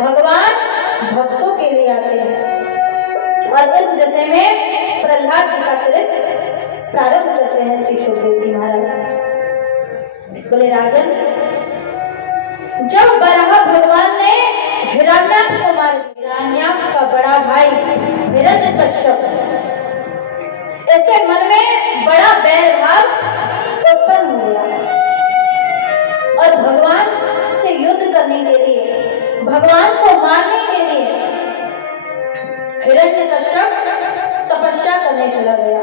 भगवान भक्तों के लिए आते हैं। और इस विषय में प्रहलाद जी का चरित्र प्रारंभ करते हैं श्री सुखदेव जी महाराज। बोले राजन, जब बराह भगवान ने हिरण्याक्ष को मार दिया, हिरण्याक्ष का बड़ा भाई हिरण्यकश्यप, इसके मन में बड़ा बैर भाव उत्पन्न हो गया और भगवान से युद्ध करने के लिए, भगवान को मारने के लिए हिरण्यकश्यप तपस्या करने चला गया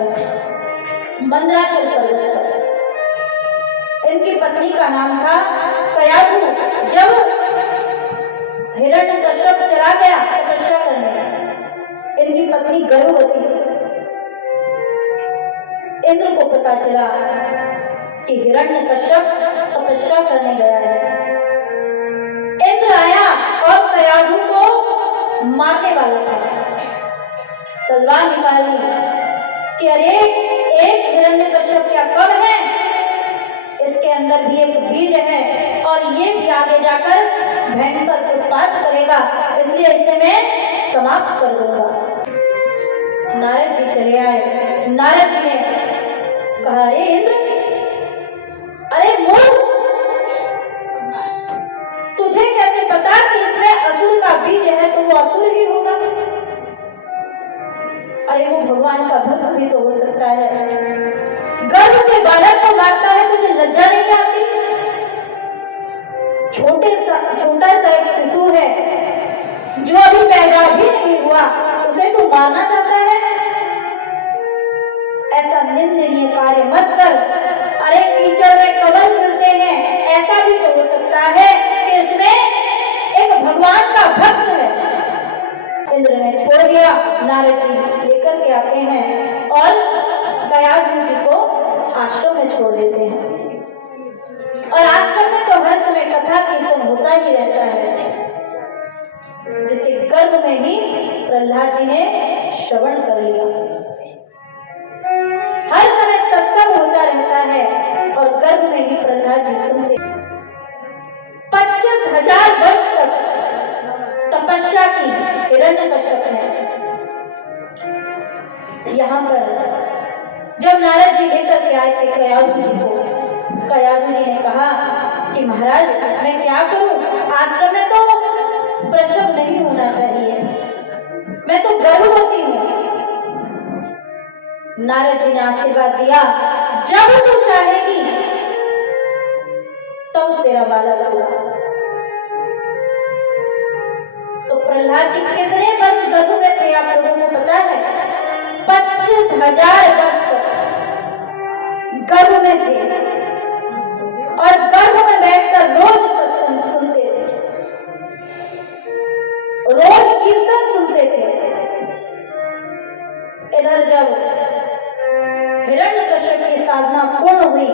मंदराचल पर्वत पर। इनकी पत्नी का नाम था कयाधु। जब हिरण्यकश्यप चला गया तपस्या करने, इनकी पत्नी गर्भवती, इंद्र को पता चला कि हिरण्यकश्यप तपस्या करने गया है। इंद्र आया और कयाधु को मारने वाला था, तलवार निकाली कि अरे एक हिरण्यकश्यप क्या कम है, इसके अंदर भी एक बीज है और ये भी आगे जाकर भयंकर उत्पात करेगा, इसलिए इसे मैं समाप्त कर दूंगा। नारद जी चले आए। नारद जी ने कहा, अरे इंद्र, अरे मूर्ख, तुझे कैसे पता कि इसमें असुर का बीज है, तो वो असुर ही होगा। अरे वो भगवान का भक्त भी तो हो सकता है। गर्भ के बालक को मारता है, तुझे लज्जा नहीं आती? छोटा सा एक शिशु है जो अभी पैदा भी नहीं हुआ, उसे तू मारना चाहता है? ऐसा निंदनीय कार्य मत कर। अरे कीचड़ में कमल मिलते हैं, ऐसा भी तो हो सकता है कि इसमें एक भगवान का भक्त है। इंद्र ने छोड़ दिया। नारद जी लेकर के आते हैं और कयाधु जी को आश्रम में छोड़ देते हैं। और आश्रम में तो हर समय कथा कीर्तन होता ही रहता है, जिसे गर्भ में ही प्रहलाद जी ने श्रवण कर लिया। हर समय सत्संग होता रहता है और गर्भ में ही प्रहलाद जी सुनते। 25,000 वर्ष तक तपस्या की हिरण्यकश्यप ने। यहाँ पर जब नारद जी लेकर के आए थे कयाधु जी को, कयाधु जी ने कहा कि महाराज मैं क्या करूं, आश्रम में तो प्रसव नहीं होना चाहिए, मैं तो गर्भवती हूं। नारद जी ने आशीर्वाद दिया, जब तू चाहेगी तब तेरा बालक होगा। तो प्रहलाद जी कितने वर्ष गर्भ में थे आप लोगों को पता है? 25,000 वर्ष तक गर्भ में थे और गर्भ में बैठकर रोज सत्संग सुनते थे, रोज कीर्तन सुनते थे। इधर जब हिरण्यकश्यप की साधना पूर्ण हुई,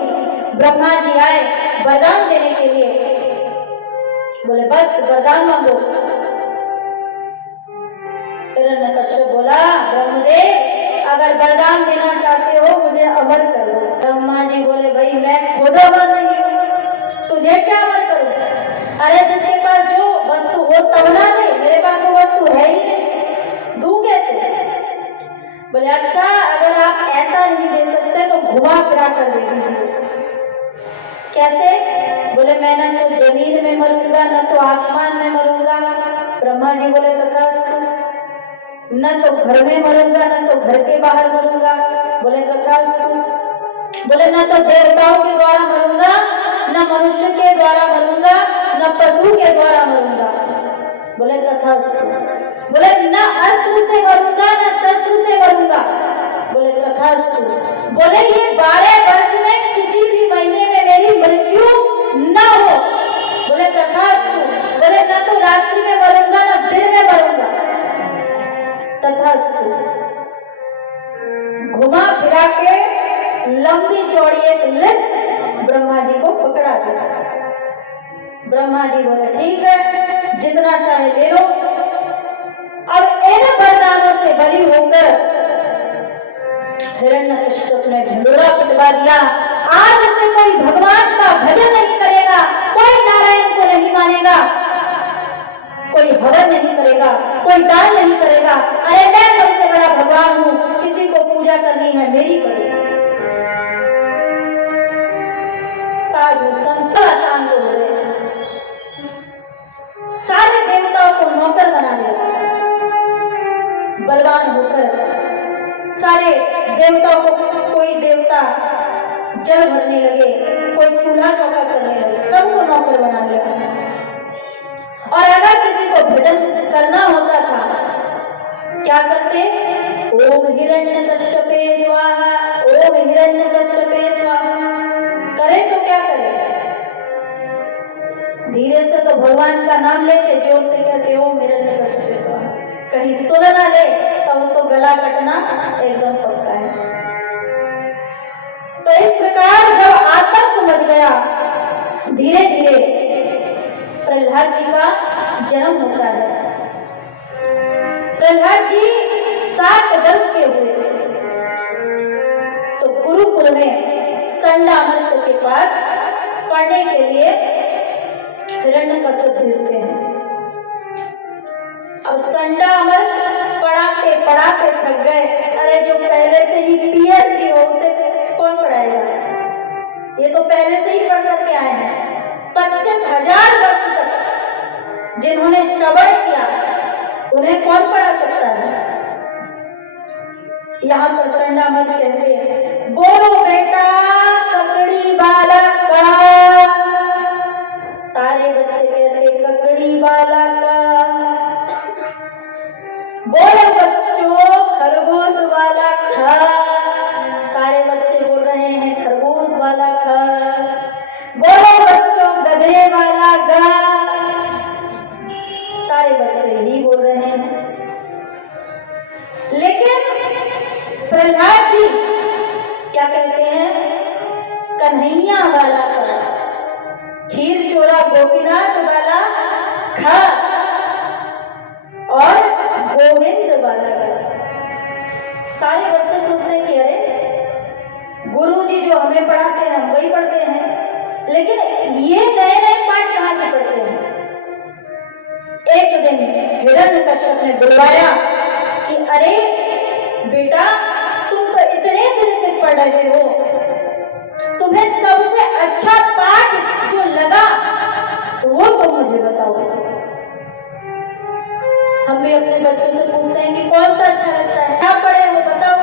ब्रह्मा जी आए वरदान देने के लिए। बोले बस वरदान मांगो। हिरण्यकश्यप बोला, ब्रह्मदेव अगर वरदान देना चाहते हो मुझे अमर करो। ब्रह्मा जी बोले, भाई मैं खुद अमर नहीं हूँ, तुझे क्या अमर करूं? अरे जिसके पास जो वस्तु हो तब ना दे, मेरे पास वो वस्तु है ही नहीं, दूं कैसे? बोले अच्छा, अगर आप ऐसा नहीं दे सकते तो घुमा फिरा कर दे दीजिए। कैसे? बोले मैं न तो जमीन में मरूंगा, न तो आसमान में मरूंगा। ब्रह्मा जी बोले तथास्तु। न तो घर में मरूंगा, न तो घर के बाहर मरूंगा। बोले तथास्तु। बोले न तो देवताओं के द्वारा मरूंगा, न मनुष्य के द्वारा मरूंगा, न पशु के द्वारा मरूंगा। बोले तथास्तु। बोले न अस्त्र से मरूंगा, न शस्त्र से मरूंगा। बोले तथास्तु। बोले ये 12 वर्ष में किसी भी महीने में मेरी मृत्यु न हो। बोले तथास्तु। बोले न तो रात्रि में मरूंगा, न दिन में मरूंगा। तथास्तु। घुमा फिरा के लंबी चौड़ी एक लिस्ट ब्रह्मा जी को पकड़ा दिया। ब्रह्मा जी बोले ठीक है, जितना चाहे ले लो। अब इन वरदानों से बली होकर हिरण्यकश्यप ने ढिंढोरा पिटवा दिया। आज से कोई भगवान का भजन नहीं करेगा, कोई नारायण को नहीं मानेगा। कोई हवन नहीं करेगा, कोई दान नहीं करेगा। अरे मैं सबसे बड़ा भगवान हूँ, किसी को पूजा करनी है मेरी करो। साधु संत आसान हो गए, सारे देवताओं को नौकर बना लिया। बलवान होकर सारे देवताओं को, कोई देवता जल भरने लगे, कोई चूल्हा चौका करने लगे, सबको नौकर बना लिया। और अगर किसी को भजन करना होता था, क्या करते? ओम हिरण्यकश्यपे स्वाहा, ओम हिरण्यकश्यपे स्वाहा। करे तो क्या करे? धीरे से तो भगवान का नाम लेते, जोर से कहते ओम हिरण्यकश्यपे स्वाहा। कहीं सुन ना ले तो गला कटना एकदम पक्का है। तो इस प्रकार जब आतंक मच गया, धीरे धीरे प्रहलाद जी का जन्म होता है। प्रहलाद जी 7 वर्ष के हुए तो गुरुकुल में संडामर्त के पास पढ़ने के लिए हिरण्यकश्यप भेजते हैं। अब संडामर्त पढ़ाते पढ़ाते थक गए। अरे जो पहले से ही पीएचडी हो उसे कौन पढ़ाएगा? ये तो पहले से ही पढ़ करके आए हैं। 25,000 वर्ष तक जिन्होंने श्रवण किया उन्हें कौन पढ़ा सकता है? यहाँ पर संडामर्त कहते हैं, बोलो बेटा ककड़ी बाला का। सारे बच्चे कहते ककड़ी बाला का। बोलो बच्चों खरगोश वाला खा। सारे बच्चे बोल रहे हैं खरगोश वाला खा। बोलो बच्चों गधे वाला गा। सारे बच्चे यही बोल रहे हैं। लेकिन प्रहलाद जी क्या कहते हैं? कन्हैया वाला खा, खीर चोरा गोपीनाथ वाला खा और गोविंद वाला गा। सारे बच्चे सोचते हैं कि अरे गुरुजी जो हमें पढ़ाते हैं हम वही पढ़ते हैं, लेकिन ये नए नए पाठ कहाँ से पढ़ते हैं? एक दिन हिरण्यकश्यप ने बुलवाया कि अरे बेटा तुम तो इतने दिन से पढ़ रहे हो, तुम्हें सबसे अच्छा पाठ जो लगा वो तो मुझे बताओ। हम भी अपने बच्चों से पूछते हैं कि कौन सा अच्छा लगता है, क्या पढ़े हो बताओ।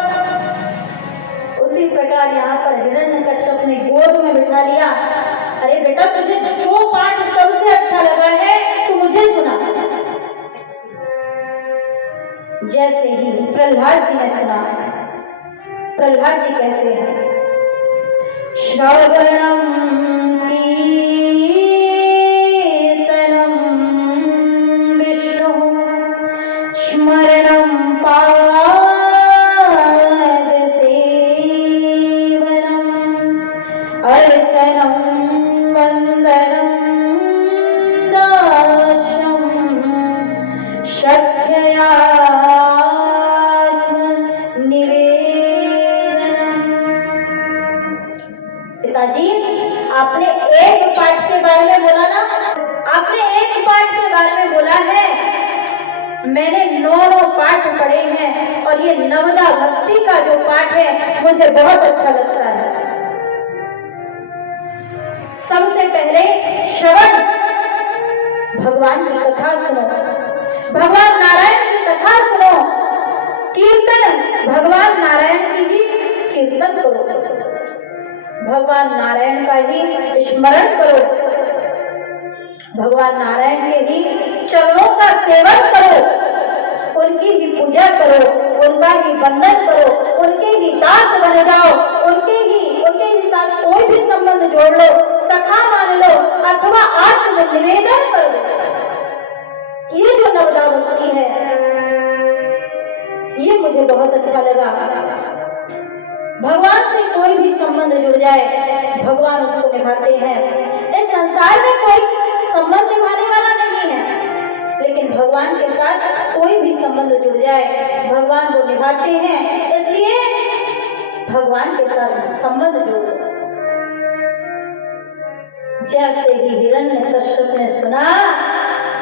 उसी प्रकार यहाँ पर हिरण्यकश्यप ने गोद में बिठा लिया। अरे बेटा तुझे जो पाठ सबसे अच्छा लगा है तू मुझे सुना। जैसे ही प्रहलाद जी ने सुना, प्रहलाद जी कहते हैं श्रवणम कीर्तनम विष्णु स्मरणम पादसेवनम अर्चनम वंदनम दास्यम शक्यया पिताजी आपने एक पाठ के बारे में बोला ना, आपने एक पाठ के बारे में बोला है, मैंने 9 पाठ पढ़े हैं और ये नवदा भक्ति का जो पाठ है मुझे बहुत अच्छा लगता है। सबसे पहले श्रवण, भगवान की कथा सुनो, भगवान नारायण की कथा सुनो। कीर्तन, भगवान नारायण की ही कीर्तन करो, भगवान नारायण का ही स्मरण करो, भगवान नारायण के ही चरणों का सेवन करो, उनकी ही पूजा करो, उनका ही वंदन करो, उनके ही दास बन जाओ, उनके ही साथ कोई भी संबंध जोड़ लो, सखा मान लो अथवा आत्म निवेदन कर दो। ये जो नवदा भक्ति है ये मुझे बहुत अच्छा लगा। भगवान से कोई भी संबंध जुड़ जाए भगवान उसको निभाते हैं। इस संसार में कोई संबंध निभाने वाला नहीं है, लेकिन भगवान के साथ कोई भी संबंध जुड़ जाए भगवान को निभाते हैं। इसलिए भगवान के साथ संबंध जोड़ो। जैसे ही हिरण्यकश्यप ने सुना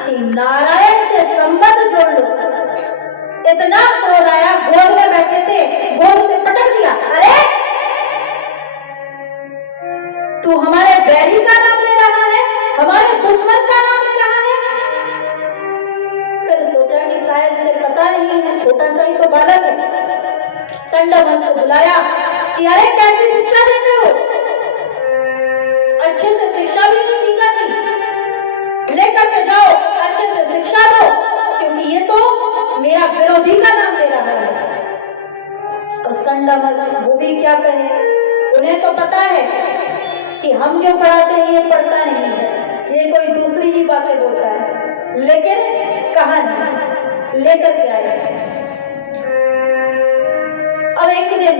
कि नारायण से संबंध जोड़ लो। इतना क्रोध आया, गोद में बैठे थे, गोद से पटक दिया। अरे तू हमारे बैरी का नाम ले रहा है, हमारे दुश्मन का नाम ले रहा है। फिर सोचा कि शायद इसे पता नहीं है, छोटा सा ही तो बालक है। संडमन को बुलाया कि अरे कैसी शिक्षा देते हो, अच्छे से शिक्षा भी नहीं दी जाती, लेकर के जाओ अच्छे से शिक्षा दो, क्योंकि ये तो मेरा विरोधी का नाम ले रहा है। और संडमन वो भी क्या कहे, उन्हें तो पता है कि हम जो पढ़ाते हैं ये पढ़ता नहीं है, ये कोई दूसरी ही बातें बोलता है, लेकिन कहा नहीं, लेकर के आए। और एक दिन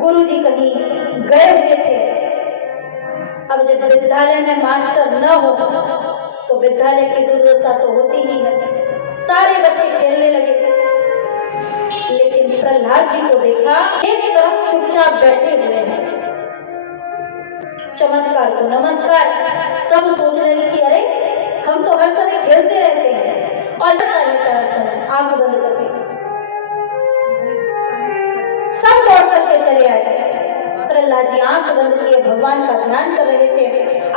गुरुजी कहीं गए हुए थे। अब जब विद्यालय में मास्टर न हो तो विद्यालय की दुर्दशा तो होती ही है। सारे बच्चे खेलने लगे, लेकिन प्रहलाद जी को देखा एक तरफ चुपचाप बैठे हुए हैं। चमत्कार को नमस्कार। सब सोच रहे कि अरे हम तो हर समय खेलते रहते हैं, और रहता है हर समय आंख बंद करके। सब दौड़ करके चले आए। प्रहलाद जी आंख बंद किए भगवान का ध्यान कर रहे थे।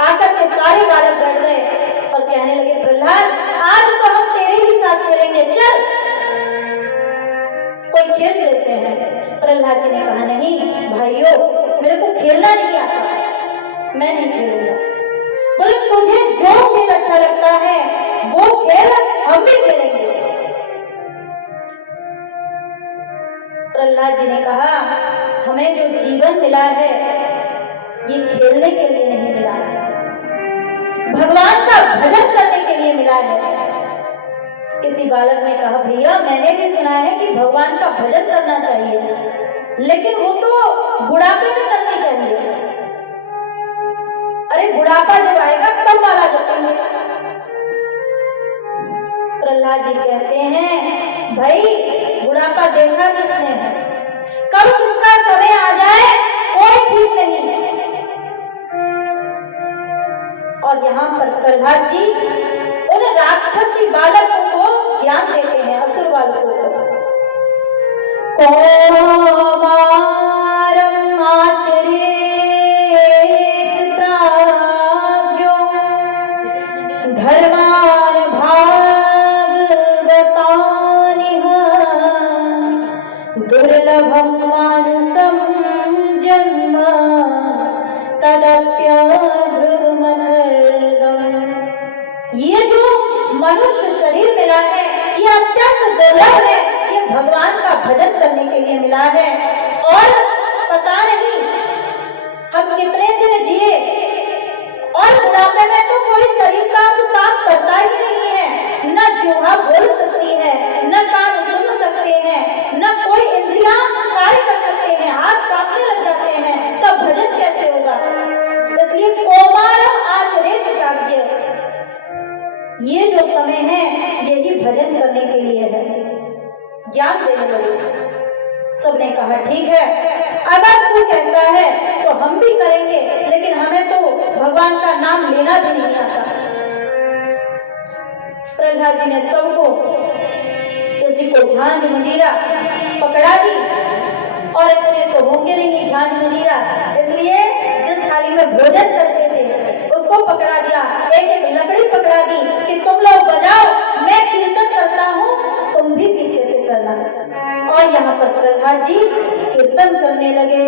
आकर के सारे बालक बैठ गए और कहने लगे, प्रहलाद आज तो हम तेरे ही साथ खेलेंगे, चल कोई खेल लेते हैं। प्रहलाद जी ने कहा, नहीं भाइयों, मेरे को खेलना नहीं आता, मैं नहीं खेलूंगा। बोले तुझे जो खेल अच्छा लगता है वो खेल हम भी खेलेंगे। प्रहलाद जी ने कहा, हमें जो जीवन मिला है ये खेलने के लिए नहीं मिला है, भगवान का भजन करने के लिए मिला है। किसी बालक ने कहा, भैया मैंने भी सुना है कि भगवान का भजन करना चाहिए, लेकिन वो तो बुढ़ापे में करनी चाहिए। अरे बुढ़ापा जब आएगा तब माला जपेंगे। प्रहलाद जी कहते हैं, भाई बुढ़ापा देखा किसने है, कब किसका समय आ जाए कोई ठीक नहीं। और यहाँ पर प्रहलाद जी उन राक्षसी बालकों को ज्ञान देते हैं, असुर बालकों को। कौमारम आचरेत प्राज्ञो धर्मान भागवतानिह दुर्लभम मानुषम जन्म तदप्यध्रुवमर्दम। ये जो मनुष्य शरीर मिला है ये अत्यंत दुर्लभ है, ये भगवान का भजन करने के लिए मिला है। और पता नहीं हम कितने दिन जिए, और बुढ़ापे में तो कोई शरीर का काम करता ही नहीं है, न जीवा बोल सकती है, न कान सुन सकते हैं, न कोई इंद्रियां कार्य कर सकते हैं, हाथ कांपने लग जाते हैं, तब भजन कैसे होगा। इसलिए कौमारम आचरेत प्राज्ञ, ये जो समय है यही भजन करने के लिए है, ज्ञान देने लगे। सबने कहा ठीक है, अगर तू कहता है तो हम भी करेंगे, लेकिन हमें तो भगवान का नाम लेना भी नहीं आता। प्रहलाद जी ने सबको, किसी को झांझ मंजीरा पकड़ा दी, और इतने तो होंगे नहीं झांझ मंजीरा, इसलिए जिस थाली में भोजन करते थे उसको पकड़ा दिया, एक एक लकड़ी पकड़ा दी कि तुम लोग बजाओ, मैं कीर्तन करता हूँ, तुम भी पीछे से करना। और यहाँ पर प्रहलाद जी कीर्तन करने लगे।